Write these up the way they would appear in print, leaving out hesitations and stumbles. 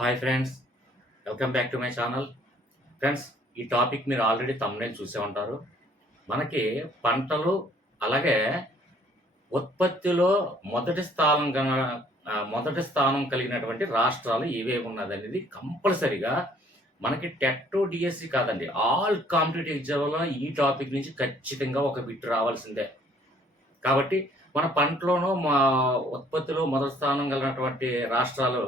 Hi friends, welcome back to my channel. Friends, ఈ topic మీరు already thumbnail చూసే ఉంటారు. మనకి పంటలు, అలాగే ఉత్పత్తిలో మొదటి స్థానం కలిగినటువంటి రాష్ట్రాలు ఏవేవి ఉన్నదనేది కంపల్సరీగా మనకి టెట్, డిఎస్సి కాదండి. ఆల్ కాంపిటీటివ్ ఎగ్జామ్‌లో ఈ టాపిక్ నుంచి ఖచ్చితంగా ఒక బిట్ రావాల్సిందే. కాబట్టి మన పంటలోనూ ఉత్పత్తిలో మొదటి స్థానం కలిగినటువంటి రాష్ట్రాలు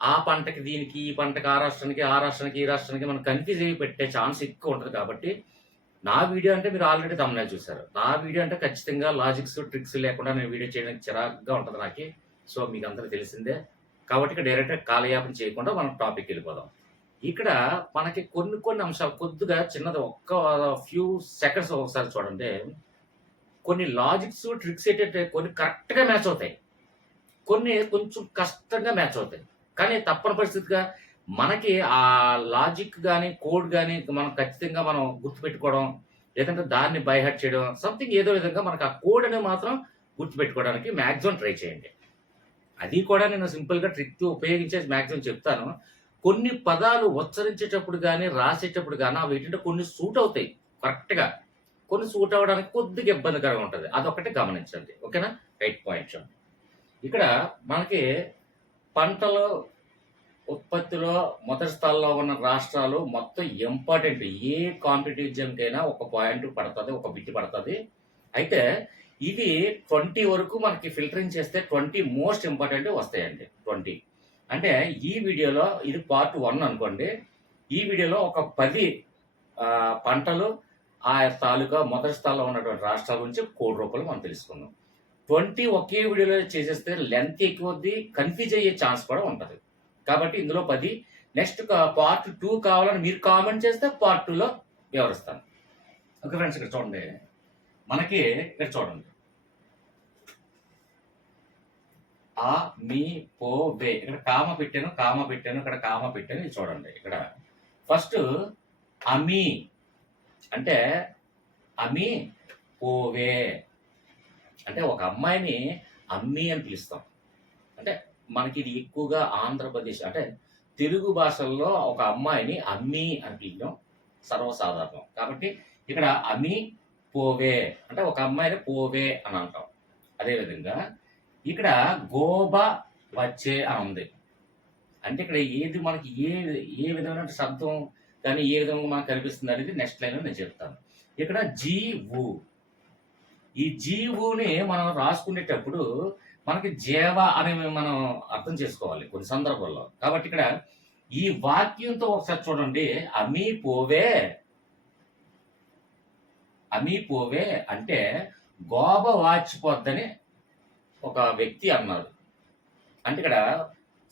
ఆ పంటకి దీనికి, ఈ పంటకి ఆ రాష్ట్రానికి, ఆ రాష్ట్రానికి, ఈ రాష్ట్రానికి మనం కన్‌ఫ్యూజ్ అయ్యి పెట్టే ఛాన్స్ ఎక్కువ ఉంటది కాబట్టి, నా వీడియో అంటే మీరు ఆల్రెడీ థంబ్‌నెయిల్ చూసారు. నా వీడియో అంటే ఖచ్చితంగా లాజిక్స్, ట్రిక్స్ లేకుండా నేను వీడియో చేయడానికి చిరాకుగా ఉంటది నాకి. సో, మీకందరికి తెలిసిందే. కాబట్టి ఇక డైరెక్ట్‌గా కాలయాపన చేయకుండా మనం టాపిక్‌కెళ్ళిపోదాం. ఇక్కడ మనకి కొన్ని కొన్ని అంశాలు కొద్దిగా చిన్నది ఒక్క ఫ్యూ సెకండ్స్ ఒకసారి చూడండి. కొన్ని లాజిక్స్, ట్రిక్స్ ఏంటంటే కొన్ని కరెక్ట్‌గా మ్యాచ్ అవుతాయి. కొన్ని కొంచెం కష్టంగా మ్యాచ్ అవుతాయి. కానీ తప్పని పరిస్థితిగా మనకి ఆ లాజిక్ గాని, కోడ్ గాని మనం ఖచ్చితంగా మనం గుర్తుపెట్టుకోవడం, లేదంటే దాన్ని బై హార్ట్ చేయడం, సంథింగ్ ఏదో విధంగా మనకు ఆ కోడ్ అనేది మాత్రం గుర్తుపెట్టుకోవడానికి మాక్సిమం ట్రై చేయండి. అది కూడా నేను సింపుల్‌గా ట్రిక్ ఉపయోగించేసి మాక్సిమం చెప్తాను. కొన్ని పదాలు ఉచ్చరించేటప్పుడు గాని, రాసేటప్పుడు గాని అవేంటంటే కొన్ని సూట్ అవుతాయి కరెక్ట్‌గా. కొన్ని సూట్ అవ్వడానికి కొద్దిగా ఇబ్బందికరంగా ఉంటది. అదొక్కటి గమనించండి. ఓకేనా? రైట్ పాయింట్ చూడండి. ఇక్కడ మనకి పంటలో ఉత్పత్తిలో మొదటి స్థానంలో ఉన్న రాష్ట్రాలు మొత్తం ఇంపార్టెంట్. ఏ కాంపిటీటివ్ ఎగ్జామ్‌కైనా ఒక పాయింట్ పడతది. ఒక బిట్ పడతది. అయితే ఇవి 20 వరకు మనకి ఫిల్టరింగ్ చేస్తే 20 మోస్ట్ ఇంపార్టెంట్ వస్తాయండి. 20 అంటే ఈ వీడియోలో ఇది పార్ట్ 1 అనుకోండి. ఈ వీడియోలో ఒక 10 పంటలు ఆ తాలూకా మొదటి స్థానంలో ఉన్నటువంటి రాష్ట్రాల గురించి కోడ్ రూపంలో మనం తెలుసుకుందాం. 20 ఒకే వీడియోలో చేసేస్తే లెంత్ ఎక్కువవుద్ది. కన్‌ఫ్యూజ్ అయ్యే ఛాన్స్ కూడా ఉంటది. కాబట్టి ఇందులో 10 నెక్స్ట్ పార్ట్ 2 కావాలని మీరు కామెంట్ చేస్తే పార్ట్ 2లో వివరిస్తాను. ఓకే ఫ్రెండ్స్, ఇక్కడ చూడండి. మనకి ఇక్కడ చూడండి. ఆ, మీ, పో, వే. ఇక్కడ కామ పెట్టాను, ఇక్కడ కామ పెట్టాను. ఇది చూడండి. ఇక్కడ ఫస్ట్ అమి అంటే అమి పోవే అంటే ఒక అమ్మాయిని అమ్మి అని పిలుస్తాం. అంటే మనకి ఇది ఎక్కువగా ఆంధ్రప్రదేశ్ అంటే తెలుగు భాషల్లో ఒక అమ్మాయిని అమ్మి అని పిలవడం సర్వసాధారణం. కాబట్టి ఇక్కడ అమి పోవే అంటే ఒక అమ్మాయిని పోవే అని అంటాం. అదేవిధంగా ఇక్కడ గోబ వచ్చే అని ఉంది. అంటే ఇక్కడ ఏది మనకి ఏ విధమైన శబ్దం కానీ ఏ విధంగా మనకు కనిపిస్తుంది అనేది నెక్స్ట్ లైన్లో నేను చెప్తాను. ఇక్కడ జీవు, ఈ జీవుని మనం రాసుకునేటప్పుడు మనకి జీవ అని మనం అర్థం చేసుకోవాలి కొన్ని సందర్భాల్లో. కాబట్టి ఇక్కడ ఈ వాక్యంతో ఒకసారి చూడండి. అమీ పోవే అంటే గోబ వాచిపోద్దని ఒక వ్యక్తి అన్నాడు. అంటే ఇక్కడ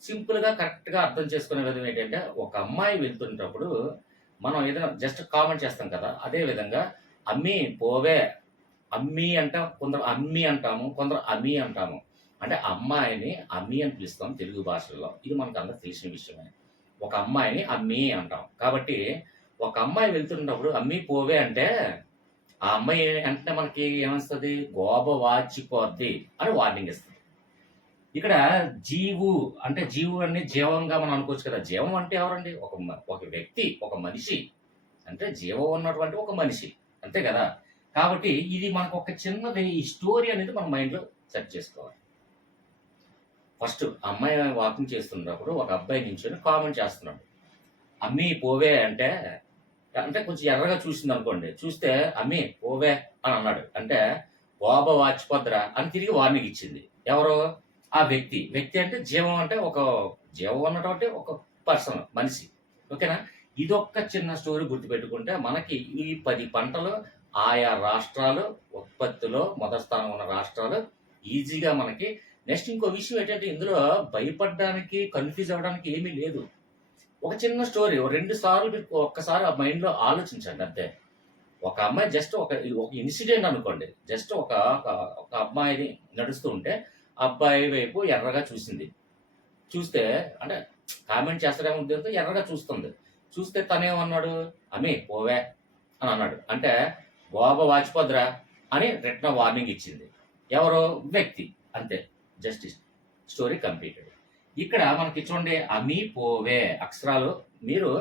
సింపుల్గా కరెక్ట్గా అర్థం చేసుకునే విధం ఏంటంటే ఒక అమ్మాయి వెళ్తున్నప్పుడు మనం ఏదైనా జస్ట్ కామెంట్ చేస్తాం కదా, అదే విధంగా అమ్మీ పోవే, అమ్మీ అంటే కొందరు అమ్మి అంటాము, కొందరు అమి అంటాము. అంటే అమ్మాయిని అమ్మి అని పిలుస్తాం తెలుగు భాషలో. ఇది మనకు అందరికి తెలిసిన విషయమే. ఒక అమ్మాయిని అమ్మి అంటాం. కాబట్టి ఒక అమ్మాయి వెళ్తున్నప్పుడు అమ్మి పోవే అంటే ఆ అమ్మాయి అంటే మనకి ఏమొస్తుంది, గోబ వాచిపోద్ది అని వార్నింగ్ ఇస్తుంది. ఇక్కడ జీవు అంటే జీవు అన్ని జీవంగా మనం అనుకోవచ్చు కదా. జీవం అంటే ఎవరండి? ఒక వ్యక్తి, ఒక మనిషి. అంటే జీవం ఉన్నటువంటి ఒక మనిషి, అంతే కదా. కాబట్టి ఇది మనకు ఒక చిన్నది ఈ స్టోరీ అనేది మన మైండ్లో సెట్ చేసుకోవాలి. ఫస్ట్ అమ్మాయి వాకింగ్ చేస్తున్నప్పుడు ఒక అబ్బాయి నించొని కామెంట్ చేస్తున్నాడు. అమ్మీ పోవే అంటే అంటే కొంచెం ఎర్రగా చూసింది అనుకోండి. చూస్తే అమ్మీ పోవే అని అన్నాడు. అంటే గోబ వాచిపోద్రా అని తిరిగి వార్నింగ్ ఇచ్చింది. ఎవరు? ఆ వ్యక్తి. వ్యక్తి అంటే జీవం, అంటే ఒక జీవం ఉన్నటువంటి ఒక పర్సన్, మనిషి. ఓకేనా? ఇదొక్క చిన్న స్టోరీ గుర్తుపెట్టుకుంటే మనకి ఈ 10 పంటలు ఆయా రాష్ట్రాలు ఉత్పత్తిలో మొదటి స్థానం ఉన్న రాష్ట్రాలు ఈజీగా మనకి. నెక్స్ట్ ఇంకో విషయం ఏంటంటే ఇందులో భయపడడానికి, కన్ఫ్యూజ్ అవ్వడానికి ఏమీ లేదు. ఒక చిన్న స్టోరీ 2 సార్లు మీరు ఒక్కసారి ఆ మైండ్లో ఆలోచించండి అంతే. ఒక అమ్మాయి జస్ట్ ఒక ఇన్సిడెంట్ అనుకోండి. జస్ట్ ఒక ఒక అమ్మాయిని నడుస్తూ ఉంటే అబ్బాయి వైపు ఎర్రగా చూసింది. చూస్తే అంటే కామెంట్ చేస్తాడేమో ఉద్దేశంతో ఎర్రగా చూస్తుంది. చూస్తే తనేమన్నాడు, అమ్మి పోవే అని అన్నాడు. అంటే గోబ వాచిపోద్రా అని రిటర్న్ వార్నింగ్ ఇచ్చింది. ఎవరో వ్యక్తి. అంతే, జస్ట్ స్టోరీ కంప్లీటెడ్. ఇక్కడ మనకి చూడండి అమి పోవే అక్షరాలు మీరు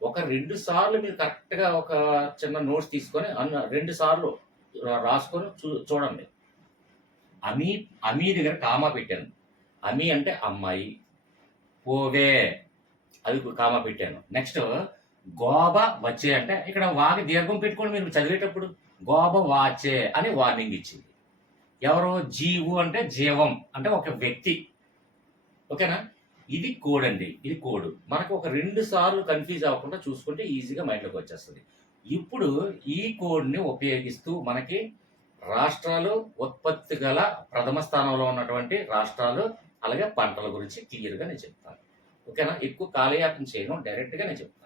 ఒక 2 సార్లు మీరు కరెక్ట్‌గా ఒక చిన్న నోట్స్ తీసుకొని 2 సార్లు రాసుకొని చూడండి. అమి, అమి దగ్గర కామా పెట్టాను. అమి అంటే అమ్మాయి. పోవే అది కామా పెట్టాను. నెక్స్ట్ గోబ వచ్చే అంటే ఇక్కడ వాకి దీర్ఘం పెట్టుకొని మీరు చదివేటప్పుడు గోబ వాచే అని వార్నింగ్ ఇచ్చింది. ఎవరు? జీవు అంటే జీవం అంటే ఒక వ్యక్తి. ఓకేనా? ఇది కోడ్ అండి. ఇది కోడ్. మనకు ఒక 2 సార్లు కన్‌ఫ్యూజ్ అవ్వకుండా చూసుకుంటే ఈజీగా మైండ్‌లోకి వచ్చేస్తది. ఇప్పుడు ఈ కోడ్‌ని ఉపయోగిస్తూ మనకి రాష్ట్రాలు, ఉత్పత్తి గల ప్రథమ స్థానంలో ఉన్నటువంటి రాష్ట్రాలు, అలాగే పంటల గురించి క్లియర్‌గా నేను చెప్తాను. ఓకేనా? ఎక్కువ కాలయాపన చేయను. డైరెక్ట్‌గా నేను చెప్తాను.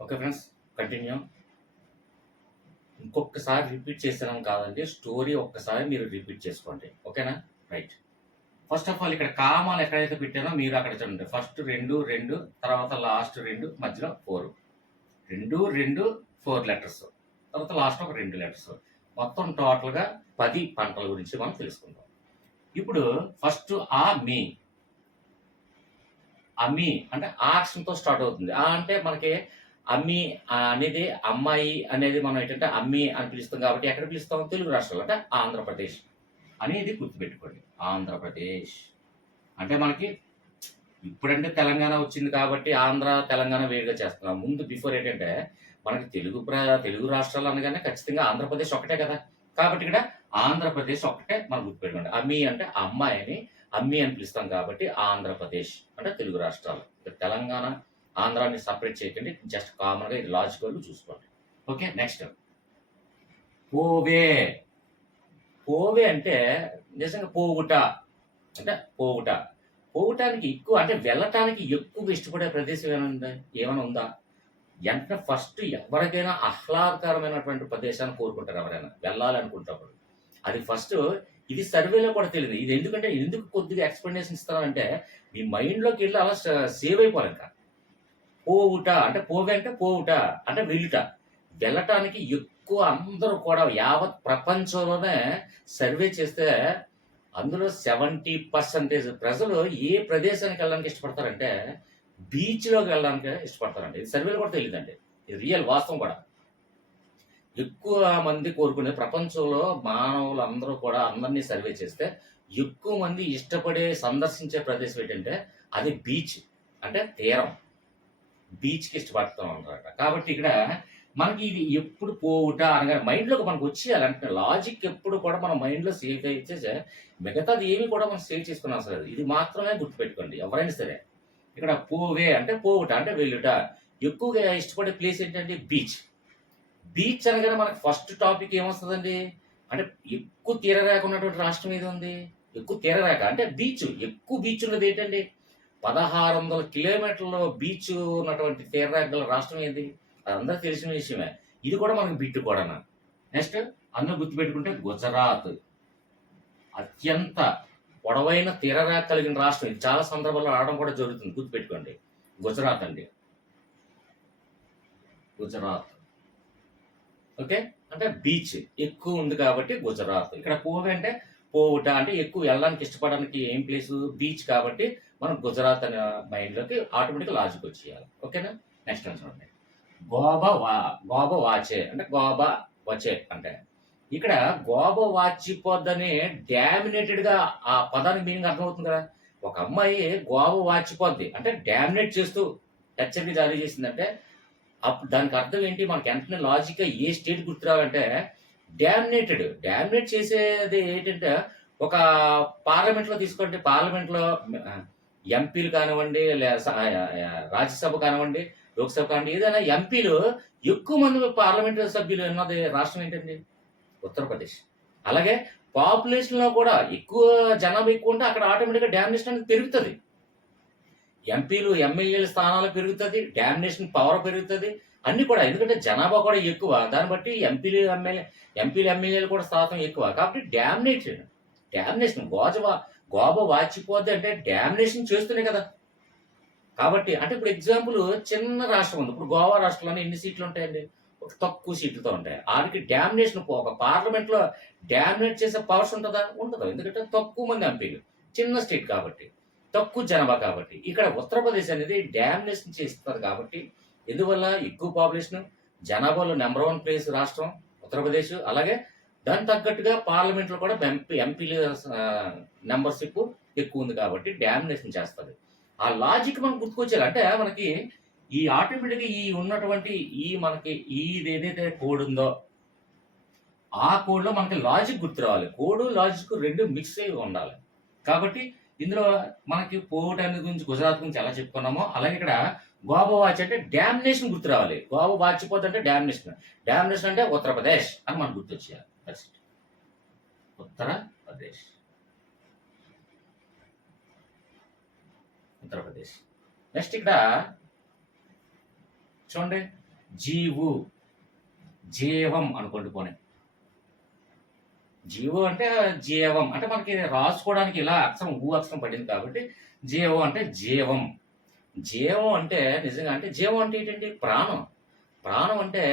Okay friends, continue. ఇంకొకసారి రిపీట్ చేస్తున్నాం కాదండి, స్టోరీ ఒక్కసారి మీరు రిపీట్ చేసుకోండి. ఓకేనా? రైట్. ఫస్ట్ ఆఫ్ ఆల్ ఇక్కడ కామాలు ఎక్కడైతే పెట్టానో మీరు అక్కడ చూడండి. ఫస్ట్ 2, 2 తర్వాత లాస్ట్ 2 మధ్యలో 4. 2, 2 4 లెటర్స్. తర్వాత లాస్ట్ ఒక 2 లెటర్స్. మొత్తం టోటల్‌గా 10 పంటల గురించి మనం తెలుసుకుందాం. ఇప్పుడు ఫస్ట్ మీ. అమ్మి అంటే ఆ అక్షరంతో స్టార్ట్ అవుతుంది. అంటే మనకి అమ్మి అనేది అమ్మాయి అనేది మనం ఏంటంటే అమ్మి అని పిలుస్తాం కాబట్టి ఎక్కడ పిలుస్తాం? తెలుగు రాష్ట్రాలు అంటే ఆంధ్రప్రదేశ్ అనేది గుర్తుపెట్టుకోండి. ఆంధ్రప్రదేశ్ అంటే మనకి ఇప్పుడంటే తెలంగాణ వచ్చింది కాబట్టి ఆంధ్ర, తెలంగాణ వేరుగా చేస్తున్నాం. ముందు బిఫోర్ ఏంటంటే మనకి తెలుగు రాష్ట్రాలు అనగానే ఖచ్చితంగా ఆంధ్రప్రదేశ్ ఒకటే కదా! కాబట్టి ఇక్కడ ఆంధ్రప్రదేశ్ ఒక్కటే మనం గుర్తుపెట్టుకోండి. అమ్మి అంటే అమ్మాయి అని అమ్మి అని పిలుస్తాం కాబట్టి ఆంధ్రప్రదేశ్ అంటే తెలుగు రాష్ట్రాలు. తెలంగాణ, ఆంధ్రాని సెపరేట్ చేయకండి. జస్ట్ కామన్‌గా ఇది లాజికల్ చూసుకోండి. ఓకే. నెక్స్ట్ పోవే. పోవే అంటే నిజంగా పోవుట అంటే పోవుట. పోవటానికి ఎక్కువ అంటే వెళ్ళటానికి ఎక్కువగా ఇష్టపడే ప్రదేశం ఏమైనా ఉందా? వెంటనే ఫస్ట్ ఎవరికైనా ఆహ్లాదకరమైనటువంటి ప్రదేశాన్ని కోరుకుంటారు ఎవరైనా వెళ్ళాలనుకుంటప్పుడు. అది ఫస్ట్ ఇది సర్వేలో కూడా తెలియదు. ఇది ఎందుకు కొద్దిగా ఎక్స్‌ప్లనేషన్ ఇస్తున్నానంటే మీ మైండ్‌లోకి వెళ్లి అలా సేవ్ అయిపోవాలింక. పోవుట అంటే పోవే అంటే పోవుట అంటే వెళ్ళుట. వెళ్ళటానికి ఎక్కువ అందరూ కూడా యావత్ ప్రపంచంలోనే సర్వే చేస్తే అందులో 70% ప్రజలు ఏ ప్రదేశానికి వెళ్ళడానికి ఇష్టపడతారంటే బీచ్‌లోకి వెళ్ళడానికి ఇష్టపడతారండి. ఇది సర్వేలో కూడా తెలీదండి. ఇది రియల్ వాస్తవం కూడా. ఎక్కువ మంది కోరుకునే ప్రపంచంలో మానవులందరూ కూడా అందరినీ సర్వే చేస్తే ఎక్కువ మంది ఇష్టపడే సందర్శించే ప్రదేశం ఏంటంటే అది బీచ్ అంటే తీరం. బీచ్‌కి ఇష్టపడతాం అన్నమాట. కాబట్టి ఇక్కడ మనకి ఇది ఎప్పుడు పోవుట అనగా మైండ్‌లోకి మనకు వచ్చేయాలంటే లాజిక్ ఎప్పుడు కూడా మన మైండ్‌లో సేవ్ అయితే మిగతాది ఏమి కూడా మనం సేవ్ చేసుకునే అవసరం లేదు. ఇది మాత్రమే గుర్తుపెట్టుకోండి ఎవరైనా సరే. ఇక్కడ పోవే అంటే పోవుట అంటే వెళ్ళుట. ఎక్కువగా ఇష్టపడే ప్లేస్ ఏంటంటే బీచ్. బీచ్ అనగానే మనకు ఫస్ట్ టాపిక్ ఏమొస్తదండి? అంటే ఎక్కువ తీరరేఖ ఉన్నటువంటి రాష్ట్రం ఏది ఉంది? ఎక్కువ తీరరేఖ అంటే బీచ్. ఎక్కువ బీచ్ ఉన్నది ఏంటండి? 1600 కిలోమీటర్లు బీచ్ ఉన్నటువంటి తీరరేఖ గల రాష్ట్రం ఏది? అది అందరికి తెలిసిన విషయమే. ఇది కూడా మనకు బిట్టు కూడాను. నెక్స్ట్ అందరూ గుర్తుపెట్టుకుంటే గుజరాత్. అత్యంత పొడవైన తీరరేఖ కలిగిన రాష్ట్రం. ఇది చాలా సందర్భాల్లో రావడం కూడా జరుగుతుంది. గుర్తుపెట్టుకోండి. గుజరాత్ అండి. గుజరాత్. ఓకే. అంటే బీచ్ ఎక్కువ ఉంది కాబట్టి గుజరాత్. ఇక్కడ పోవే అంటే పోవుట అంటే ఎక్కువ వెళ్ళడానికి ఇష్టపడడానికి ఏం ప్లేసు? బీచ్ కాబట్టి మనం గుజరాత్ అనే మైండ్‌లోకి ఆటోమేటిక్‌గా లాజిక్ వచ్చేయాలి. ఓకేనా? నెక్స్ట్ వన్ చూడండి. గోబ వాచే అంటే గోబ వచ్చే అంటే ఇక్కడ గోబ వాచిపోద్దని డామినేటెడ్‌గా ఆ పదానికి మీనింగ్ అర్థమవుతుంది కదా! ఒక అమ్మాయి గోబ వాచిపోద్ది అంటే డామినేట్ చేస్తూ హెచ్చరిక జారీ చేసిందంటే అప్పుడు దానికి అర్థం ఏంటి? మనకి వెంటనే లాజిక్‌గా ఏ స్టేట్ గుర్తు రావాలంటే డామినేట్ చేసేది ఏంటంటే ఒక పార్లమెంట్‌లో తీసుకోండి. పార్లమెంట్‌లో ఎంపీలు కానివ్వండి, రాజ్యసభ కానివ్వండి, లోక్‌సభ కానివ్వండి ఏదైనా ఎంపీలు ఎక్కువ మంది పార్లమెంట్ సభ్యులు ఉన్నది రాష్ట్రం ఏంటండి? ఉత్తరప్రదేశ్. అలాగే పాపులేషన్‌లో కూడా ఎక్కువ జనాభా ఎక్కువ ఉంటే అక్కడ ఆటోమేటిక్‌గా డామినేషన్ అనేది పెరుగుతది. ఎంపీలు, ఎమ్మెల్యేల స్థానాలు పెరుగుతది. డామినేషన్ పవర్ పెరుగుతది. అన్ని కూడా, ఎందుకంటే జనాభా కూడా ఎక్కువ, దాన్ని బట్టి ఎంపీలు ఎమ్మెల్యేలు కూడా శాతం ఎక్కువ, కాబట్టి డామినేషన్ గోబ వాచిపోద్ది అంటే డామినేషన్ చేస్తూనే కదా. కాబట్టి అంటే ఇప్పుడు ఎగ్జాంపుల్ చిన్న రాష్ట్రం ఉంది, ఇప్పుడు గోవా రాష్ట్రంలోనే ఎన్ని సీట్లు ఉంటాయండి? ఒక తక్కువ సీట్లతో ఉంటాయి. ఆడికి డామినేషన్ ఒక పార్లమెంట్లో డామినేట్ చేసే పవర్స్ ఉంటుందా? ఉండదు. ఎందుకంటే తక్కువ మంది ఎంపీలు, చిన్న స్టేట్ కాబట్టి, తక్కువ జనాభా కాబట్టి. ఇక్కడ ఉత్తరప్రదేశ్ అనేది డామినేషన్ చేస్తారు కాబట్టి, ఎందువల్ల ఎక్కువ పాపులేషన్, జనాభాలో నెంబర్ 1 ప్లేస్ రాష్ట్రం ఉత్తరప్రదేశ్. అలాగే దానికి తగ్గట్టుగా పార్లమెంట్లో కూడా ఎంపీల మెంబర్షిప్ ఎక్కువ ఉంది కాబట్టి డామినేషన్ చేస్తుంది. ఆ లాజిక్ మనకు గుర్తుకొచ్చేది అంటే మనకి ఈ ఆటోమేటిక్గా ఈ ఉన్నటువంటి మనకి ఏదైతే కోడ్ ఉందో ఆ కోడ్లో మనకి లాజిక్ గుర్తు రావాలి. కోడ్ లాజిక్ రెండు మిక్స్ అయి ఉండాలి. కాబట్టి ఇందులో మనకి పోర్ట్ అనేది గురించి, గుజరాత్ గురించి ఎలా చెప్పుకున్నామో అలాగే ఇక్కడ గోబా వాచ్ అంటే డామినేషన్ గుర్తు రావాలి. గోబా వాచిపోద్ది అంటే డామినేషన్ అంటే ఉత్తరప్రదేశ్ అని మనకు గుర్తొచ్చేయాలి. ఉత్తరప్రదేశ్. నెక్స్ట్ ఇక్కడ చూడండి, జీవం అనుకోండి. పోనీ జీవో అంటే జీవం అంటే మనకి రాసుకోవడానికి ఇలా అక్షరం పడింది కాబట్టి జీవం అంటే జీవం. జీవం అంటే నిజంగా అంటే జీవం అంటే ఏంటంటే ప్రాణం అంటే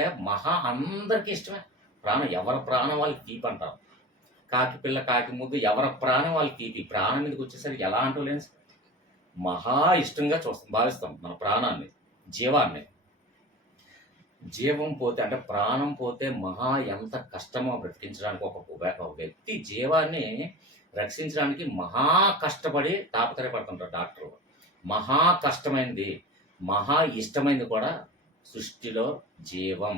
అందరికీ ఇష్టమే ప్రాణం. ఎవరి ప్రాణం వాళ్ళకి తీపి అంటారు. కాకి పిల్ల కాకి ముద్దు, ఎవరి ప్రాణం వాళ్ళకి తీపి. ప్రాణం మీదకి వచ్చేసరికి ఎలా అంటూ లేదు, మహా ఇష్టంగా భావిస్తాం మన ప్రాణాన్ని, జీవాన్ని. జీవం పోతే అంటే ప్రాణం పోతే ఎంత కష్టమో బ్రతికించడానికి. ఒక వ్యక్తి జీవాన్ని రక్షించడానికి మహా కష్టపడి తాపత్రయపడుతుంటారు డాక్టర్లు. మహా కష్టమైంది, మహా ఇష్టమైంది కూడా సృష్టిలో జీవం.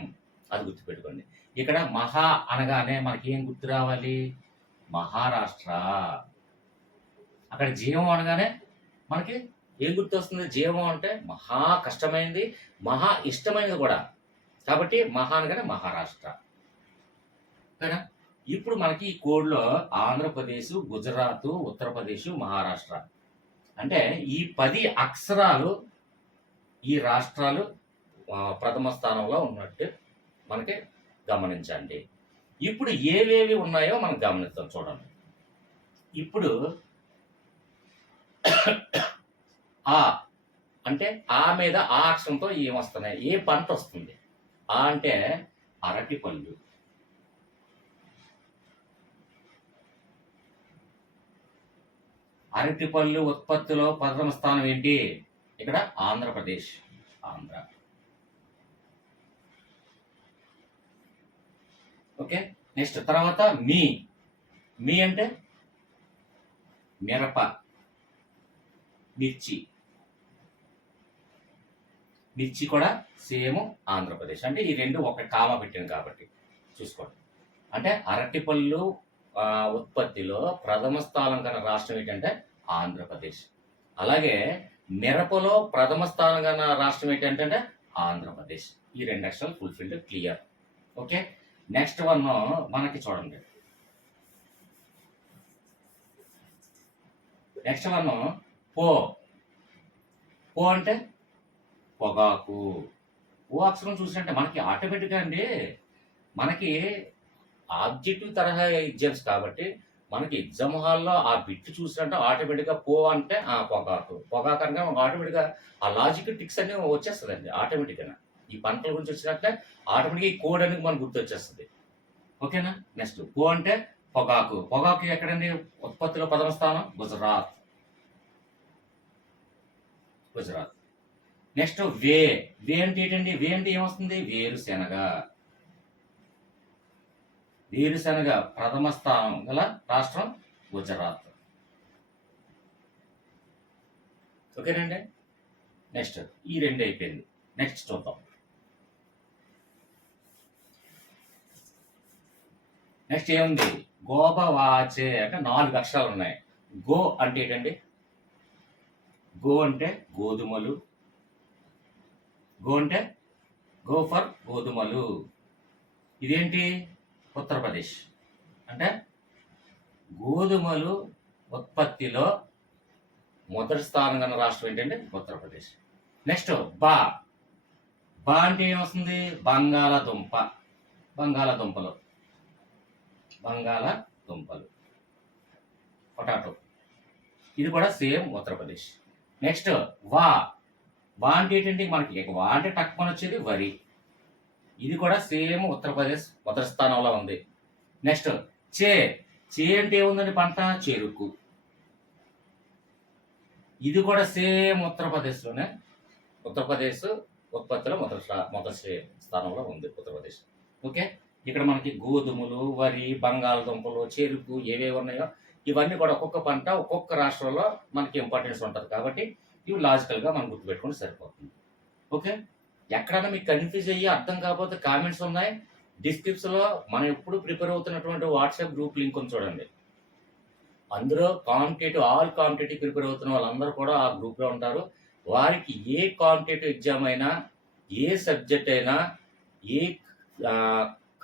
అది గుర్తుపెట్టుకోండి. ఇక్కడ మహా అనగానే మనకి ఏం గుర్తు రావాలి? మహారాష్ట్ర. అక్కడ జీవం అనగానే మనకి ఏం గుర్తొస్తుంది? జీవం అంటే మహా కష్టమైంది, మహా ఇష్టమైనది కూడా, కాబట్టి మహా అనగానే మహారాష్ట్ర. ఓకేనా? ఇప్పుడు మనకి ఈ కోడ్లో ఆంధ్రప్రదేశ్, గుజరాత్, ఉత్తరప్రదేశ్, మహారాష్ట్ర అంటే ఈ 10 అక్షరాలు ఈ రాష్ట్రాలు ప్రథమ స్థానంలో ఉన్నట్టు మనకి గమనించండి. ఇప్పుడు ఏవేవి ఉన్నాయో మనం గమనిద్దాం. చూడండి, ఇప్పుడు ఆ అంటే ఆ మీద ఆ అక్షరంతో ఏమొస్తున్నాయి, ఏ పంట వస్తుంది? ఆ అంటే అరటిపళ్ళు. అరటిపళ్ళు ఉత్పత్తిలో ప్రథమ స్థానం ఏంటి? ఇక్కడ ఆంధ్రప్రదేశ్. ఆంధ్ర. ఓకే. నెక్స్ట్ తర్వాత మీ అంటే మిరప, మిర్చి కూడా సేమ్ ఆంధ్రప్రదేశ్. అంటే ఈ రెండు ఒక కామా పెట్టింది కాబట్టి చూసుకోండి. అంటే అరటిపళ్ళు ఉత్పత్తిలో ప్రథమ స్థానం కన్నా రాష్ట్రం ఏంటంటే ఆంధ్రప్రదేశ్. అలాగే మిరపలో ప్రథమ స్థానం కన్నా రాష్ట్రం ఏంటంటే ఆంధ్రప్రదేశ్. ఈ రెండు అక్షరాలు fulfilled, clear. Okay. Next one మనకి చూడండి. నెక్స్ట్ వన్ పో అంటే పొగాకు. ఓ అక్షరం చూసినట్టే మనకి ఆటోమేటిక్గా అండి, మనకి ఆబ్జెక్టివ్ తరహా ఎగ్జామ్స్ కాబట్టి మనకి ఎగ్జామ్ హాల్లో ఆ బిట్ చూసినట్టే ఆటోమేటిక్గా పో అంటే పొగాకు అనగా ఆటోమేటిక్గా ఆ లాజిక్ టిక్స్ అన్ని వచ్చేస్తుందండి ఆటోమేటిక్గా. ఈ పంటల గురించి వచ్చినట్లే ఆటోమేటిక్గా ఈ కోడ్ అనేది మనకు గుర్తు వచ్చేస్తుంది. ఓకేనా? నెక్స్ట్ పో అంటే పొగాకు ఎక్కడండి? ఉత్పత్తిలో ప్రథమ స్థానం గుజరాత్. నెక్స్ట్ వే అంటే ఏంటండి? వే అంటే ఏమొస్తుంది? వేరుశనగ ప్రథమ స్థానం గల రాష్ట్రం గుజరాత్. ఓకేనండి. నెక్స్ట్ ఈ రెండు అయిపోయింది. నెక్స్ట్ చూద్దాం. నెక్స్ట్ ఏముంది? గోబవాచే అంటే 4 అక్షరాలు ఉన్నాయి. గో అంటే ఏంటండి? గో అంటే గోధుమలు. అంటే గో ఫర్ గోధుమలు. ఇదేంటి? ఉత్తరప్రదేశ్. అంటే గోధుమలు ఉత్పత్తిలో మొదటి స్థానం కన్నా రాష్ట్రం ఏంటంటే ఉత్తరప్రదేశ్. నెక్స్ట్ బా అంటే ఏమొస్తుంది? బంగాళాదుంప, బంగాళాదుంపలు, బంగాళాదుంపలు, పొటాటో. ఇది కూడా సేమ్ ఉత్తరప్రదేశ్. నెక్స్ట్ వా, వా అంటే ఏంటంటే మనకి వా అంటే టక్కుని వచ్చేది వరి. ఇది కూడా సేమ్ ఉత్తరప్రదేశ్ మొదటి స్థానంలో ఉంది. నెక్స్ట్ చే, చే అంటే ఏముందండి పంట? చెరుకు. ఇది కూడా సేమ్ ఉత్తరప్రదేశ్లోనే, ఉత్తరప్రదేశ్ ఉత్పత్తిలో మొదటి స్థానంలో ఉంది ఉత్తరప్రదేశ్. ఓకే, ఇక్కడ మనకి గోధుమలు, వరి, బంగాళదుంపలు, చెరుకు ఏవేవి ఉన్నాయో ఇవన్నీ కూడా ఒక్కొక్క పంట ఒక్కొక్క రాష్ట్రంలో మనకి ఇంపార్టెన్స్ ఉంటుంది కాబట్టి ఇవి లాజికల్గా మనం గుర్తుపెట్టుకుంటే సరిపోతుంది. ఓకే, ఎక్కడైనా మీకు కన్ఫ్యూజ్ అయ్యి అర్థం కాకపోతే కామెంట్స్ ఉన్నాయి డిస్క్రిప్షన్లో. మనం ఎప్పుడు ప్రిపేర్ అవుతున్నటువంటి వాట్సాప్ గ్రూప్ లింక్ ఉంది చూడండి. అందులో ఆల్ కాంపిటేటివ్ ప్రిపేర్ అవుతున్న వాళ్ళందరూ కూడా ఆ గ్రూప్లో ఉంటారు. వారికి ఏ కాంపిటేటివ్ ఎగ్జామ్ అయినా, ఏ సబ్జెక్ట్ అయినా, ఏ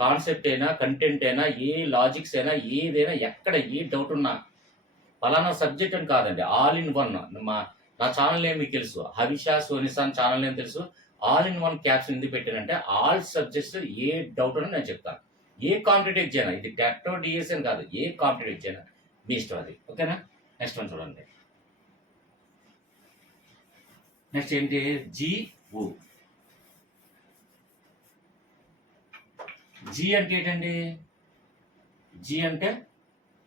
కాన్సెప్ట్ అయినా, కంటెంట్ అయినా, ఏ లాజిక్స్ అయినా, ఏదైనా ఎక్కడ ఏ డౌట్ ఉన్నా ఫలానా సబ్జెక్ట్ అని కాదండి, ఆల్ ఇన్ వన్. నా ఛానల్ నేమ్ మీకు తెలుసు, హవిషా సోనిసాన్ ఛానల్ నేమ్ తెలుసు. ఆల్ ఇన్ వన్ క్యాప్షన్ ఎందుకు పెట్టానంటే ఆల్ సబ్జెక్ట్స్ ఏ డౌట్ అని నేను చెప్తాను. ఏ కాంపిటేటివ్ ఎగ్జామ్ అయినా, ఇది టెట్టో డిఎస్ అని కాదు, ఏ కాంపిటేటివ్ ఎగ్జామ్ అయినా మీ ఇష్టం అది. ఓకేనా? నెక్స్ట్ వన్ చూడండి. నెక్స్ట్ ఏంటి? జీవు. జీ అంటే ఏంటండి? జీ అంటే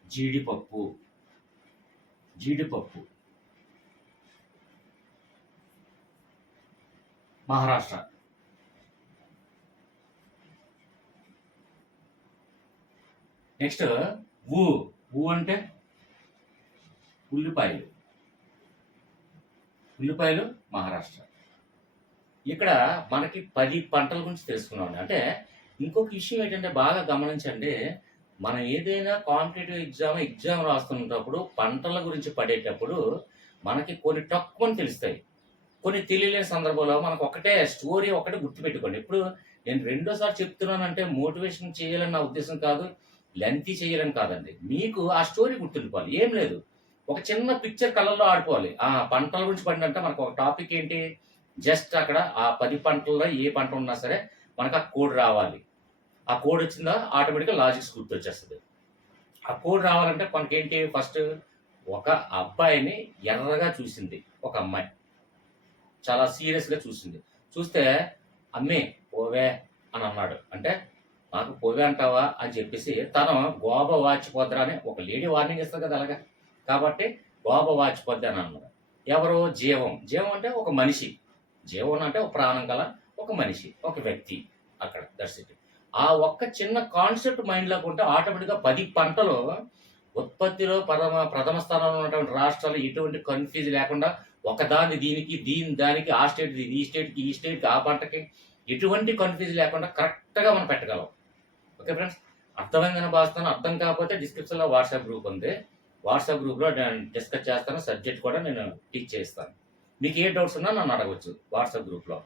జీడిపప్పు, జీడిపప్పు, మహారాష్ట్ర. నెక్స్ట్ ఊ, ఊ అంటే ఉల్లిపాయలు, ఉల్లిపాయలు మహారాష్ట్ర. ఇక్కడ మనకి 10 పంటల గురించి తెలుసుకున్నాం. అంటే ఇంకొక విషయం ఏంటంటే బాగా గమనించండి, మనం ఏదైనా కాంపిటేటివ్ ఎగ్జామ్ రాస్తున్నప్పుడు పంటల గురించి పడేటప్పుడు మనకి కొన్ని తక్కువని తెలుస్తాయి, కొన్ని తెలియలేని సందర్భంలో మనకు ఒకటే స్టోరీ ఒకటే గుర్తుపెట్టుకోండి. ఇప్పుడు నేను రెండోసారి చెప్తున్నానంటే మోటివేషన్ చేయాలని నా ఉద్దేశం కాదు, లెంతీ చేయాలని కాదండి. మీకు ఆ స్టోరీ గుర్తుండిపోవాలి. ఏం లేదు, ఒక చిన్న పిక్చర్ కళ్ళల్లో ఆడిపోవాలి. ఆ పంటల గురించి పడిందంటే మనకు ఒక టాపిక్ ఏంటి, జస్ట్ అక్కడ ఆ 10 పంటల్లో ఏ పంట ఉన్నా సరే మనకు ఆ కోడ్ రావాలి. ఆ కోడ్ వచ్చిందా ఆటోమేటిక్గా లాజిక్స్ గుర్తొచ్చేస్తుంది. ఆ కోడ్ రావాలంటే మనకేంటి, ఫస్ట్ ఒక అబ్బాయిని ఎర్రగా చూసింది ఒక అమ్మాయి, చాలా సీరియస్గా చూసింది. చూస్తే అమ్మే పోవే అని అన్నాడు. అంటే నాకు పోవే అంటావా అని చెప్పేసి తను గోబ వాచిపోద్రా అని ఒక లేడీ వార్నింగ్ ఇస్తుంది కదా అలాగా. కాబట్టి గోబ వాచిపోద్ది అని అన్నాడు. ఎవరు? జీవం. జీవం అంటే ఒక మనిషి, జీవం అంటే ఒక ప్రాణం గల ఒక మనిషి, ఒక వ్యక్తి. అక్కడ దట్స్ ఇట్. ఆ ఒక్క చిన్న కాన్సెప్ట్ మైండ్లోకి ఉంటే ఆటోమేటిక్గా 10 పంటలు ఉత్పత్తిలో ప్రథమ స్థానంలో ఉన్నటువంటి రాష్ట్రాలు ఎటువంటి కన్ఫ్యూజ్ లేకుండా ఒకదాని దీనికి, దానికి, ఆ స్టేట్ ఈ స్టేట్కి, ఈ స్టేట్కి, ఆ పంటకి ఎటువంటి కన్ఫ్యూజ్ లేకుండా కరెక్ట్గా మనం పెట్టగలం. ఓకే ఫ్రెండ్స్, అర్థమైందని భావిస్తాను. అర్థం కాకపోతే డిస్క్రిప్షన్లో వాట్సాప్ గ్రూప్ ఉంది, వాట్సాప్ గ్రూప్లో నేను డిస్కస్ చేస్తాను, సబ్జెక్ట్ కూడా నేను టీచ్ చేస్తాను. మీకు ఏ డౌట్స్ ఉన్నా నన్ను అడగవచ్చు వాట్సాప్ గ్రూప్లో.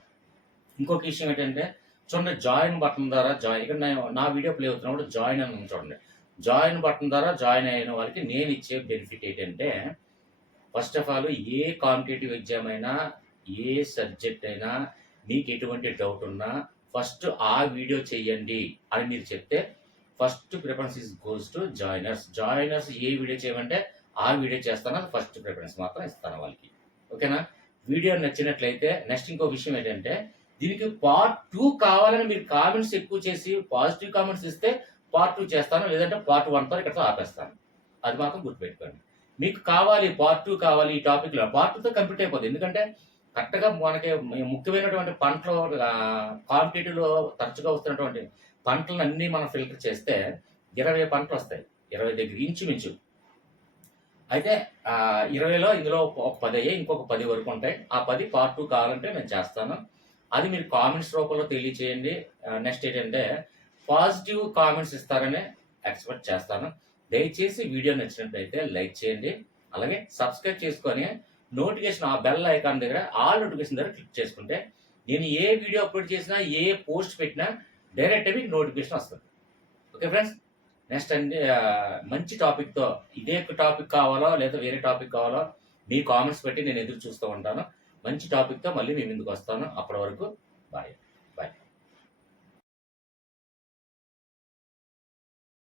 ఇంకొక విషయం ఏంటంటే చూడండి, జాయిన్ బటన్ ద్వారా ఇక్కడ నా వీడియో ప్లే అవుతున్నప్పుడు జాయిన్ అని చూడండి. జాయిన్ బటన్ ద్వారా జాయిన్ అయిన వాళ్ళకి నేను ఇచ్చే బెనిఫిట్ ఏంటంటే, first of all A competitive exam అయినా, ఏ సబ్జెక్ట్ అయినా మీకు ఎటువంటి డౌట్ ఉన్నా ఫస్ట్ ఆ వీడియో చేయండి అని మీరు చెప్తే first preference goes to joiners. Joiners A video చేయమంటే ఆ వీడియో చేస్తాను, అది ఫస్ట్ ప్రిఫరెన్స్ మాత్రం ఇస్తాను వాళ్ళకి. ఓకేనా? వీడియో నచ్చినట్లయితే నెక్స్ట్ ఇంకో విషయం ఏంటంటే, దీనికి పార్ట్ 2 కావాలని మీరు కామెంట్స్ ఎక్కువ చేసి పాజిటివ్ కామెంట్స్ ఇస్తే పార్ట్ 2 చేస్తాను, లేదంటే పార్ట్ 1తో ఇక్కడతో ఆపేస్తాను. అది మాత్రం గుర్తుపెట్టుకోండి. మీకు కావాలి పార్ట్ 2 కావాలి ఈ టాపిక్లో, పార్ట్ 2తో కంప్లీట్ అయిపోతుంది. ఎందుకంటే కరెక్ట్గా మనకి ముఖ్యమైనటువంటి పంటలు కాంపిటేటివ్లో తరచుగా వస్తున్నటువంటి పంటలను అన్నీ మనం ఫిల్టర్ చేస్తే 20 పంటలు వస్తాయి, 20 దగ్గర ఇంచుమించు. అయితే 20లో ఇందులో ఒక 10 అయ్యాయి, ఇంకొక 10 వరకు ఉంటాయి. ఆ 10 పార్ట్ 2 కావాలంటే నేను చేస్తాను. అది మీరు కామెంట్స్ రూపంలో తెలియచేయండి. నెక్స్ట్ ఏంటంటే పాజిటివ్ కామెంట్స్ ఇస్తారని ఎక్స్పెక్ట్ చేస్తాను. దయచేసి వీడియో నచ్చినట్లయితే లైక్ చేయండి, అలాగే సబ్స్క్రైబ్ చేసుకొని నోటిఫికేషన్ ఆ బెల్ ఐకాన్ దగ్గర ఆల్ నోటిఫికేషన్ దగ్గర క్లిక్ చేసుకుంటే నేను ఏ వీడియో అప్లోడ్ చేసినా, ఏ పోస్ట్ పెట్టినా డైరెక్ట్గా మీకు నోటిఫికేషన్ వస్తుంది. ఓకే ఫ్రెండ్స్, నెక్స్ట్ అండి మంచి టాపిక్తో, ఇదే టాపిక్ కావాలో లేదా వేరే టాపిక్ కావాలో మీ కామెంట్స్ పెట్టి నేను ఎదురు చూస్తూ ఉంటాను. మంచి టాపిక్తో మళ్ళీ మీ ముందుకు వస్తాను. అప్పటి వరకు బాయ్.